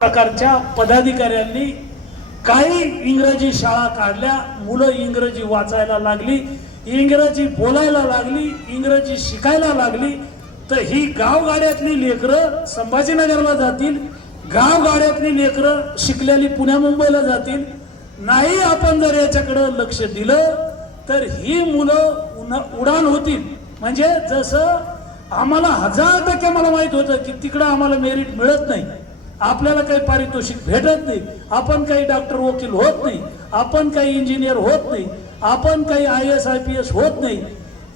प्रकारच्या पदाधिकाऱ्यांनी काही इंग्रजी शाळा काढल्या मुलं इंग्रजी वाचायला लागली इंग्रजी बोलायला लागली इंग्रजी शिकायला लागली तर ही गावगाड्यातली लेकरं संभाजीनगरला जातील गावगाड्यातली लेकरं शिकलेली पुण्या मुंबईला जातील. नाही आपण जर याच्याकडं लक्ष दिलं तर ही मुलं उडान उडाण होतील. म्हणजे जसं आम्हाला हजार टक्के मला माहीत होतं की तिकडं आम्हाला मेरिट मिळत नाही. आपल्याला काही पारितोषिक भेटत नाही. आपण काही डॉक्टर वकील होत नाही. आपण काही इंजिनियर होत नाही. आपण काही I S I P S होत नाही.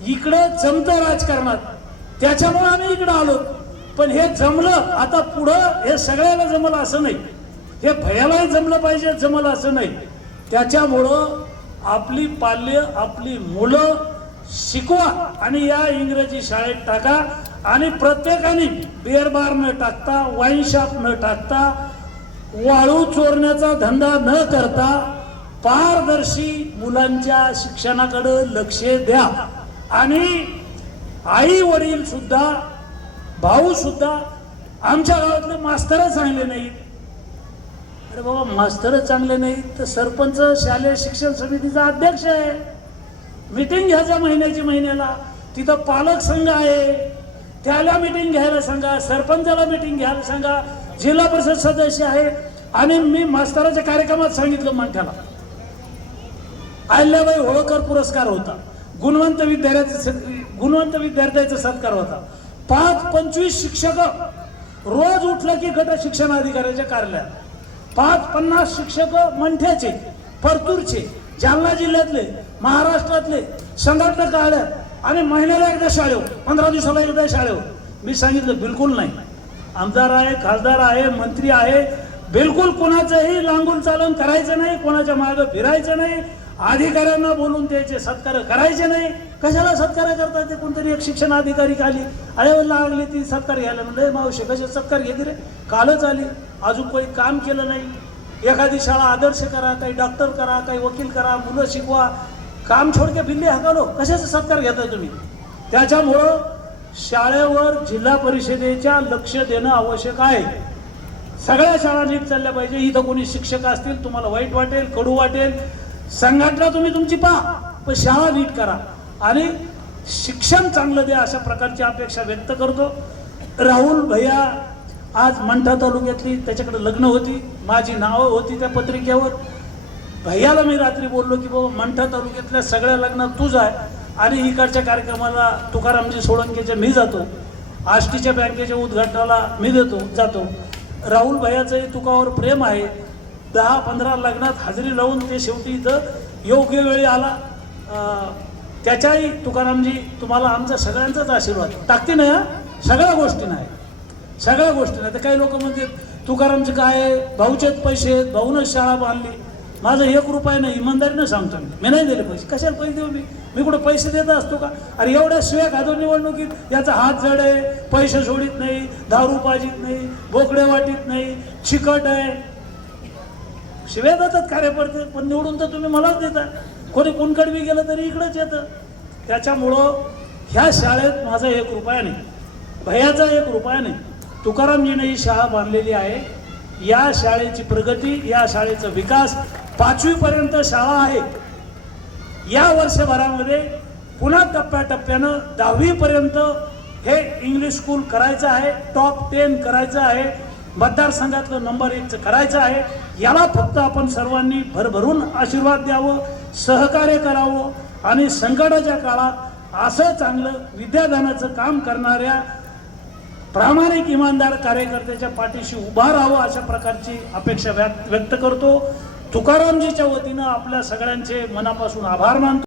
इकडं जमतं राजकारणात. त्याच्यामुळे आम्ही इकडं आलो. पण हे जमलं आता पुढं हे सगळ्याला जमलं असं नाही. हे भयालाही जमलं पाहिजे जमलं असं नाही. त्याच्यामुळं आपली पाल्य आपली मुलं शिकवा आणि या इंग्रजी शाळेत टाका. आणि प्रत्येकाने बिअर बार न टाकता वाईन शॉप न टाकता वाळू चोरण्याचा धंदा न करता पारदर्शी मुलांच्या शिक्षणाकडं लक्ष द्या. आणि आई वडील सुद्धा भाऊ सुद्धा आमच्या गावातले मास्तरच चांगले नाहीत. अरे बाबा मास्तरच चांगले नाहीत तर सरपंच शालेय शिक्षण समितीचा अध्यक्ष आहे. मीटिंग घ्यायच्या महिन्याची महिन्याला. तिथं पालक संघ आहे. त्याला मीटिंग घ्यायला सांगा सरपंचाला मीटिंग घ्यायला सांगा जिल्हा परिषद सदस्य आहे. आणि मी मास्तराच्या कार्यक्रमात सांगितलं मंठ्याला अहिल्याबाई होळकर पुरस्कार होता. गुणवंत विद्यार्थ्याचा गुणवंत विद्यार्थ्याचा सत्कार होता. पाच पंचवीस शिक्षक रोज उठलं की गट शिक्षण अधिकाऱ्याच्या कार्यालयात. पाच पन्नास शिक्षक मंठ्याचे परतूरचे जालना जिल्ह्यातले महाराष्ट्रातले संघटना काढल्या आणि महिन्याला एकदा शाळेवर पंधरा दिवसाला एकदा शाळेवर. मी सांगितलं बिलकुल नाही. आमदार आहे खासदार आहे मंत्री आहे बिलकुल कोणाचंही लांगून चालन करायचं नाही कोणाच्या मागं फिरायचं नाही अधिकाऱ्यांना बोलून द्यायचे सत्कार करायचे नाही. कशाला सत्कार करतात ते? कोणतरी एक शिक्षण अधिकारी आली अरे लागली ती सत्कार घ्यायला म्हणलं मावशी कसे सत्कार घेते रे? कालच आली अजून काही काम केलं नाही. एखादी शाळा आदर्श करा काही डॉक्टर करा काही वकील करा मुलं शिकवा काम छोडके बिल्ली हकालो कशाचा सत्कार घेताय तुम्ही? त्याच्यामुळं शाळेवर जिल्हा परिषदेच्या लक्ष देणं आवश्यक आहे. सगळ्या शाळा नीट चालल्या पाहिजे. इथं कोणी शिक्षक असतील तुम्हाला वाईट वाटेल कडू वाटेल संघटना तुम्ही तुमची पहा. पण शाळा नीट करा. आणि शिक्षण चांगलं द्या अशा प्रकारची अपेक्षा व्यक्त करतो. राहुल भैया आज मंठा तालुक्यातली त्याच्याकडे लग्न होती. माझी नावं होती त्या पत्रिकेवर. भैयाला मी रात्री बोललो की बाबा मंठा तालुक्यातल्या सगळ्या लग्नात तूच आहे आणि इकडच्या कार्यक्रमाला तुकारामजी सोळंकेच्या मी जातो. आष्टीच्या बँकेच्या उद्घाटनाला मी देतो जातो. राहुल भैयाचंही तुकावर प्रेम आहे. दहा पंधरा लग्नात हजेरी लावून ते शेवटी इथं योग्य वेळी आला. त्याच्याही तुकारामजी तुम्हाला आमचा सगळ्यांचाच आशीर्वाद. टाकते ना या सगळ्या गोष्टी नाही. सगळ्या गोष्टी नाही. तर काही लोक म्हणते तुकारामचे काय आहे? भाऊचेच पैसे आहेत भाऊनच शाळा बांधली. माझं एक रुपया नाही इमानदारीनं सांगतो मी. मी नाही दिले पैसे. कशाला पैसे देऊ मी? मी कुठं पैसे देत असतो का? अरे एवढ्या शिव्या खातो निवडणुकीत. याचा हात जड आहे पैसे सोडित नाही दारू पाजित नाही बोकडे वाटीत नाही चिकट आहे. शिव्या देतात कार्यकर्ते पण निवडून तर तुम्ही मलाच देता. कोणी कुणकडवी गेलं तरी इकडंच येतं. त्याच्यामुळं ह्या शाळेत माझा एक रुपया नाही. भयाचा एक रुपया नाही. तुकारामजीने ही शाळा बांधलेली आहे. या शाळेची प्रगती या शाळेचा विकास पाचवीपर्यंत शाळा आहे. या वर्षभरामध्ये पुन्हा टप्प्याटप्प्यानं दहावीपर्यंत हे इंग्लिश स्कूल करायचं आहे. टॉप टेन करायचं आहे. मतदारसंघातलं नंबर एकचं करायचं आहे. याला फक्त आपण सर्वांनी भरभरून आशीर्वाद द्यावं सहकार्य करावं आणि संकटाच्या काळात असं चांगलं विद्यादानाचं काम करणाऱ्या प्रामाणिक इमानदार कार्यकर्त्याच्या पाठीशी उभा राहावं अशा प्रकारची अपेक्षा व्यक्त व्यक्त करतो. तुकारामजीच्या वतीनं आपल्या सगळ्यांचे मनापासून आभार मानतो.